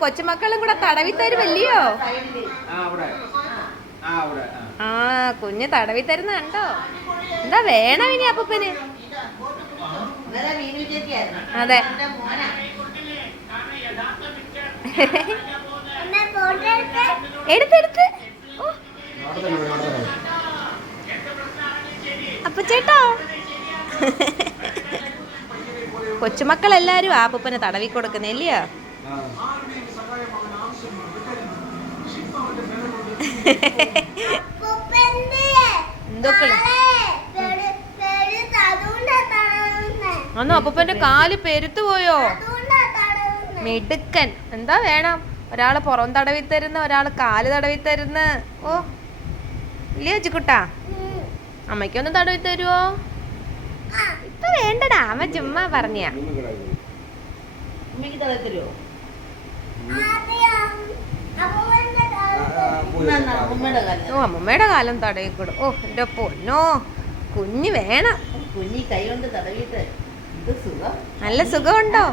കൊച്ചുമക്കളും കൂടെ തടവി തരുമല്ലയോ ആ അവിടെ. ആ അവിടെ. ആ. ആ കുഞ്ഞ് തടവി തരുന്ന കണ്ടോ? എന്താ വേണം ഇനി അപ്പൂപ്പന്? അതെ. എടുത്തെടുത്ത് ഓ, അപ്പൊ ചേട്ടോ കൊച്ചുമക്കളെല്ലാരും ആപ്പൂപ്പന് അപ്പൂപ്പന് തടവി കൊടുക്കുന്നില്ലയോ ആ. എന്തൊക്കെ അന്ന് അപ്പൂപ്പന്റെ കാൽ പെരുത്തു പോയോ മിടുക്കൻ. എന്താ വേണം? ഒരാൾ പുറം തടവി തരുന്ന ഒരാൾ കാൽ തടവി തരുന്ന. ഓ ഇല്ലേ വെച്ചുക്കുട്ടാ അമ്മയ്ക്കൊന്ന് തടവി തരുവോ? ഇപ്പൊ വേണ്ടടാ അമ്മ ചുമ്മാ പറഞ്ഞ തടവി തല ഓ അമ്മമ്മയുടെ കാലം കൊടു ഓ എന്റെ പൊന്നോ കുഞ്ഞ് വേണം. കുഞ്ഞി കൈ കൊണ്ട് തടവിട്ട് നല്ല സുഖമുണ്ടോ?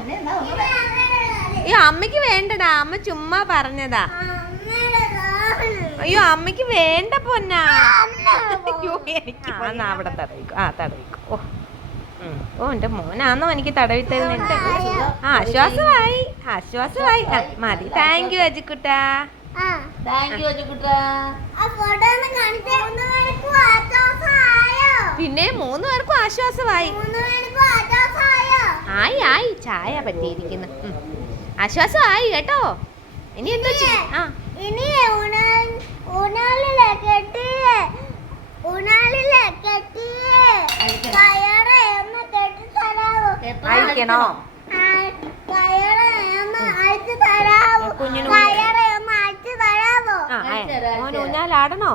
ഈ അമ്മയ്ക്ക് അമ്മയ്ക്ക് വേണ്ടടാ അമ്മ ചുമ്മാ പറഞ്ഞതാ. അയ്യോ അമ്മയ്ക്ക് വേണ്ട പൊന്നാ. അയ്യോ എനിക്ക് ആ, എന്നാ അവിടെ തടവിക്കോ ആ തടവിക്കോ ഓ ഉം. ഓ എന്റെ മോനാന്നോ എനിക്ക് തടവി തരുന്നുണ്ട് ആ ആശ്വാസമായി. ആശ്വാസമായി. മതി. താങ്ക് യു അജിക്കുട്ടാ. താങ്ക് യു അജുക്കുട്ടാ. പിന്നെ മൂന്ന് പേർക്കും ആശ്വാസമായി. ആയി ആയി. ചായ പറ്റിയിരിക്കുന്നു. ആശ്വാസമായി കേട്ടോ. ഇനി എന്താ ചെയ്യ- ആ. ഇനി ഊണാൽ- ഊണാലിലെ കെട്ടി ഊണാലിലെ കെട്ടി കയറ് എന്ന് കെട്ടി തരാവോ. അഴിക്കണോ ആ, കയറ് എന്ന് അഴിച്ചു തരാവോ. കുഞ്ഞിന് ഊഞ്ഞാലാടണോ?